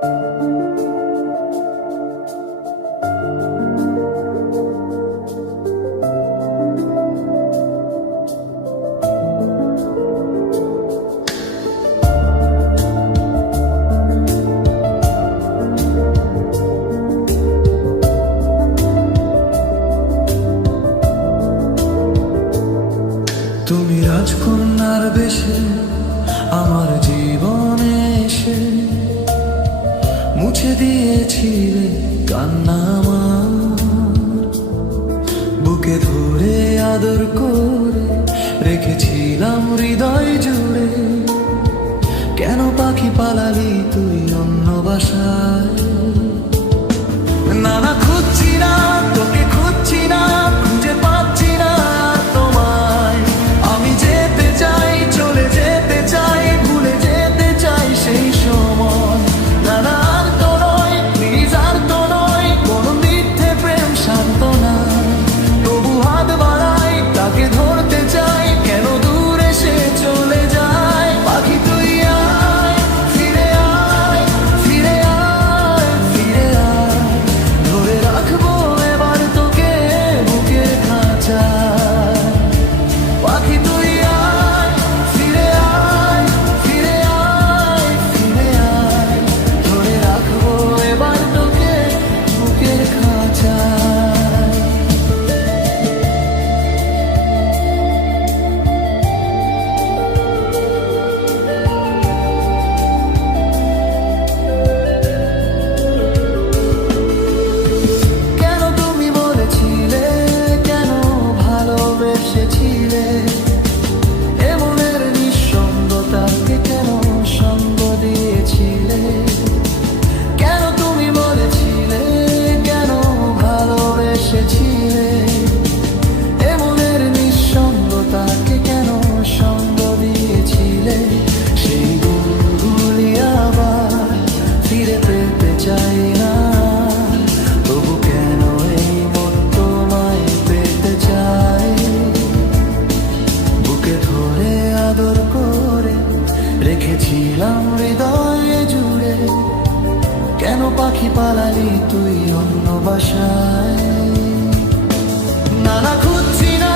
তুমি রাজকন্যার বেশে আমার জীবনে এসে মুছে দিয়েছিলে কান্না আমার। বুকে ধরে আদর করে রেখেছিলাম হৃদয় জুড়ে। কেন পাখি পালালি তুই অন্য বাসায়? না না, খুঁজছি না তোকে, খুঁজছি না, খুঁজে পাচ্ছি না তোমায়। আমি যেতে চাই, চলে যেতে চাই, ভুলে যেতে চাই সেই সময়। না না, আর তো নয়, প্লিজ আর তো নয় কোনো মিথ্যে প্রেম সান্ত্বনা। তবু হাত বাড়াই, তাকে ধরতে চাই, কেন দূরে সে চলে যায়। পাখি তুই আয়, ফিরে আয়, ফিরে আয়, ফিরে আয়। ধরে রাখবো এবার তোকে বুকের খাঁচায়। পাখি তুই আয়, ফিরে আয়, ফিরে আয়, ফিরে আয়। ধরে রাখবো এবার তোকে বুকের খাঁচায়। কেন তুমি বলেছিলে, কেন ভালোবেসেছিলে? এমনের নিঃসঙ্গতাকে কেন সঙ্গ দিয়েছিলে? কেন তুমি বলেছিলে, কেন ভালোবেসেছিলে? এমনের নিঃসঙ্গতাকে কেন সঙ্গ দিয়েছিলে? সেই গুণগুলি আবার ফিরে পেতে চাই না। তবু কেন এই মন তোমায় পেতে চাই? বুকে ধরে আদর করে রেখেছিলাম হৃদয়ে জুড়ে। কেন পাখি পালালি তুই অন্য বাসায়? না না, খুঁজছি না